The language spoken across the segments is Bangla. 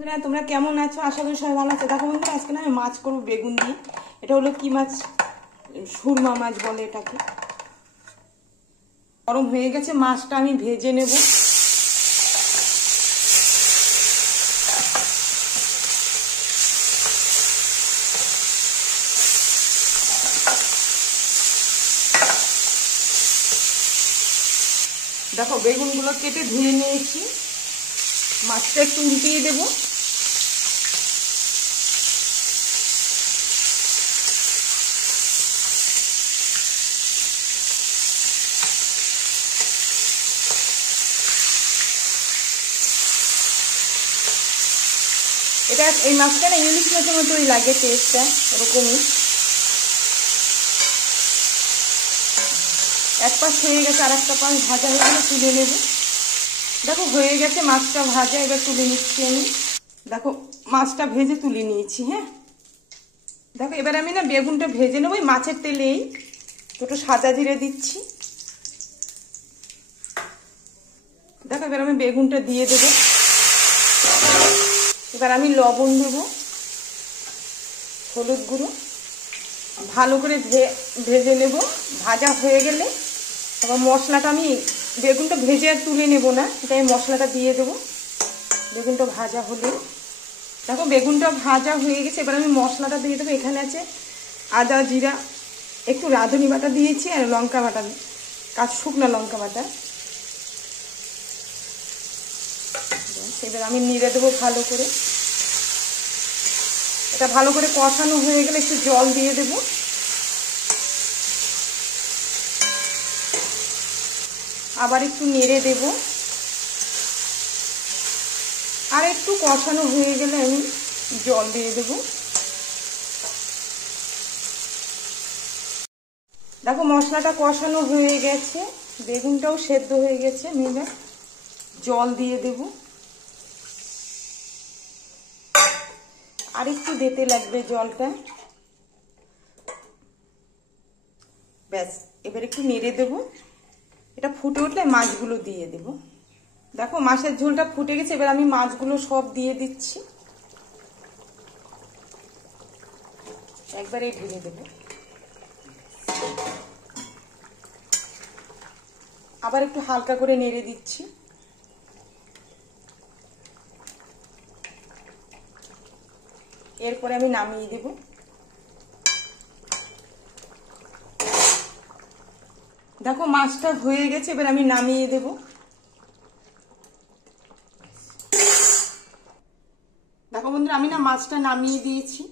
বন্ধুরা তোমরা কেমন আছো? আশা করি সবাই ভালো আছে। দেখো বন্ধুরা আজকে না আমি মাছ করবো বেগুন দিয়ে। এটা হলো কি মাছ? সুরমা মাছ বলে এটাকে। গরম হয়ে গেছে, মাছটা আমি ভেজে নেব। দেখো বেগুনগুলো কেটে ধুয়ে নিয়েছি। মাছটা একটু উল্টিয়ে দেবো। এটা এই মাছটা না ইলিশ মাছের মতোই লাগে, টেস্টটা ওরকমই। এক পাশ হয়ে গেছে, আর একটা পাশ ভাজা হয়ে গেলে তুলে নেব। দেখো হয়ে গেছে মাছটা ভাজা, এবার তুলে নিচ্ছি আমি। দেখো মাছটা ভেজে তুলে নিয়েছি। হ্যাঁ দেখো এবার আমি না বেগুনটা ভেজে নেবো ওই মাছের তেলেই। দুটো সাদা জিরে দিচ্ছি। দেখো এবার আমি বেগুনটা দিয়ে দেবো। এবার আমি লবণ দেবো, হলুদ গুঁড়ো, ভালো করে ভেজে নেব। ভাজা হয়ে গেলে আবার মশলাটা আমি বেগুনটা ভেজে আর তুলে নেব না, তাই মশলাটা দিয়ে দেবো বেগুনটা ভাজা হলে। দেখো বেগুনটা ভাজা হয়ে গেছে, এবার আমি মশলাটা দিয়ে দেবো। এখানে আছে আদা জিরা, একটু রাঁধুনি বাটা দিয়েছি, আর লঙ্কা বাটা, শুকনো লঙ্কা বাটা। এবার আমি নেড়ে দেবো ভালো করে। এটা ভালো করে কষানো হয়ে গেলে একটু জল দিয়ে দেবো। আবার একটু নেড়ে দেব। আর একটু কষানো হয়ে গেলে আমি জল দিয়ে দেব। দেখো মশলাটা কষানো হয়ে গেছে, বেগুনটাও সেদ্ধ হয়ে গেছে। আমি জল দিয়ে দেব। আর একটু দিতে লাগবে জলটা। ব্যাস এবার একটু নেড়ে দেব। এটা ফুটে উঠলে মাছগুলো দিয়ে দেব। দেখো মাছের ঝোলটা ফুটে গেছে, এবার আমি মাছগুলো সব দিয়ে দিচ্ছি। একবারে ঢেলে দেব। আবার একটু হালকা করে নেড়ে দিচ্ছি। এরপরে আমি নামিয়ে দেব। দেখো মাছটা হয়ে গেছে, এবার আমি নামিয়ে দেব। দেখো বন্ধুরা আমি না মাছটা নামিয়ে দিয়েছি।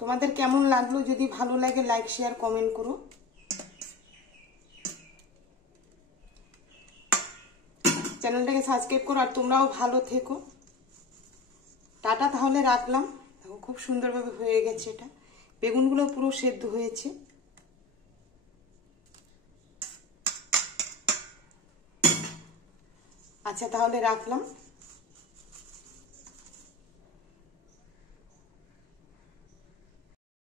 তোমাদের কেমন লাগলো? যদি ভালো লাগে লাইক শেয়ার কমেন্ট করো। চ্যানেলটাকে সাবস্ক্রাইব করো, আর তোমরাও ভালো থেকো। টাটা, তাহলে রাখলাম। দেখো খুব সুন্দরভাবে হয়ে গেছে। এটা বেগুনগুলো পুরো সেদ্ধ হয়েছে। আচ্ছা তাহলে রাখলাম।